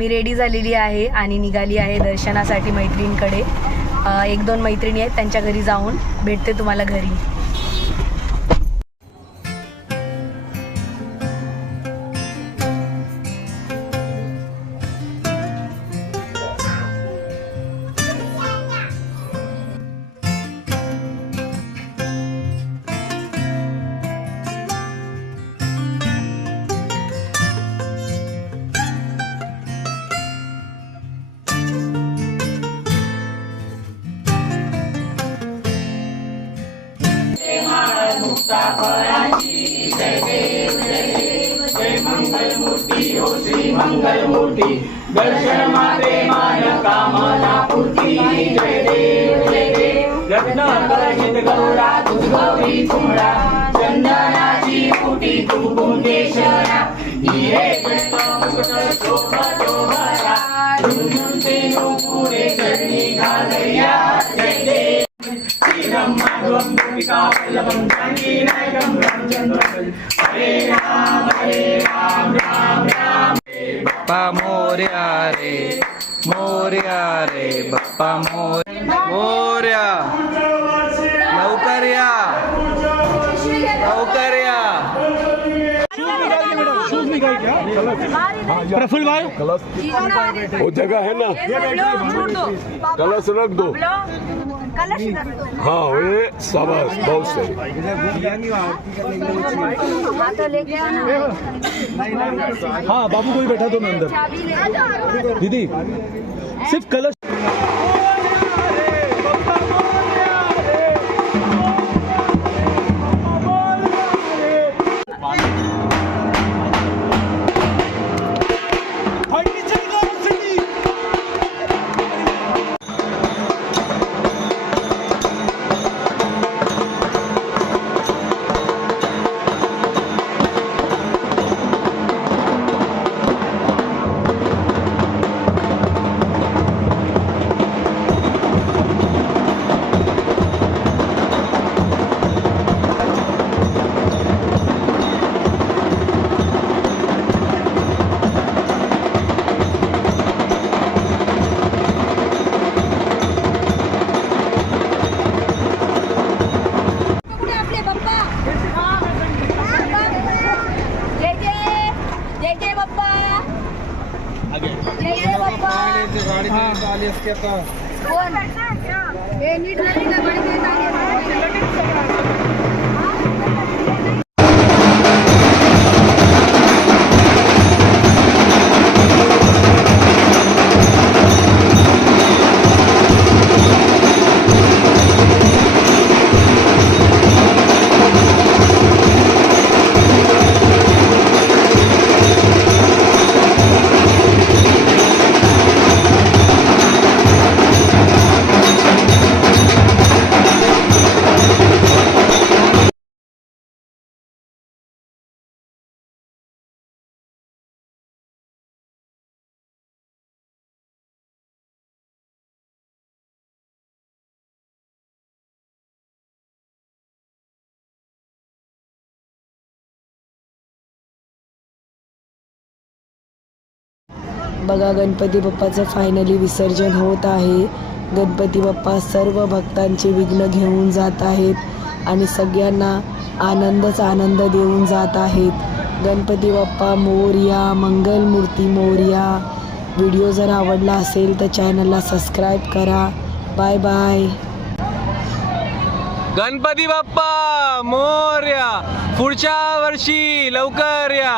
मी ready झालेली आहे आणि निघाली आहे दर्शनासाठी मैत्रिणींकडे. 1-2 मैत्रिणी आहेत, त्यांच्या घरी जाऊन भेटते तुम्हाला घरी. श्री मंगल मूर्ति दर्शन मात्रे मान कामना पूर्ति. जय देव रत्नाकर्षित गौरा तुझ गौरी कुमडा चंदनाची फुटी कुंकुम केशरा हिरे मुकुट शोभा शोभा झुंझुनते पुरे चरणी घालया. जय देव श्रीराम माधवम गोपिका वल्लभम जानकी नायकम रामचंद्र. हरे राम राम राम. बाप्पा मोरया रे बाप्पा मोरया. लवकर या लवकर या. प्रफुल्ल भाई वो जगह है ना, कलश रख दो. हाँ ये शाबाश, बहुत सही. हाँ बाबू को भी बैठा दो मैं अंदर. दीदी सिर्फ कलश. बघा गणपती बाप्पाचं फायनली विसर्जन होत आहे. गणपती बाप्पा सर्व भक्तांचे विघ्न घेऊन जात आहेत आणि सगळ्यांना आनंदच आनंद देऊन जात आहेत. गणपती बाप्पा मोरया, मंगलमूर्ती मोरया. व्हिडिओ जर आवडला असेल तर चॅनलला सबस्क्राईब करा. Bye bye. गणपती बाप्पा मोरया. पुढच्या वर्षी लवकर या.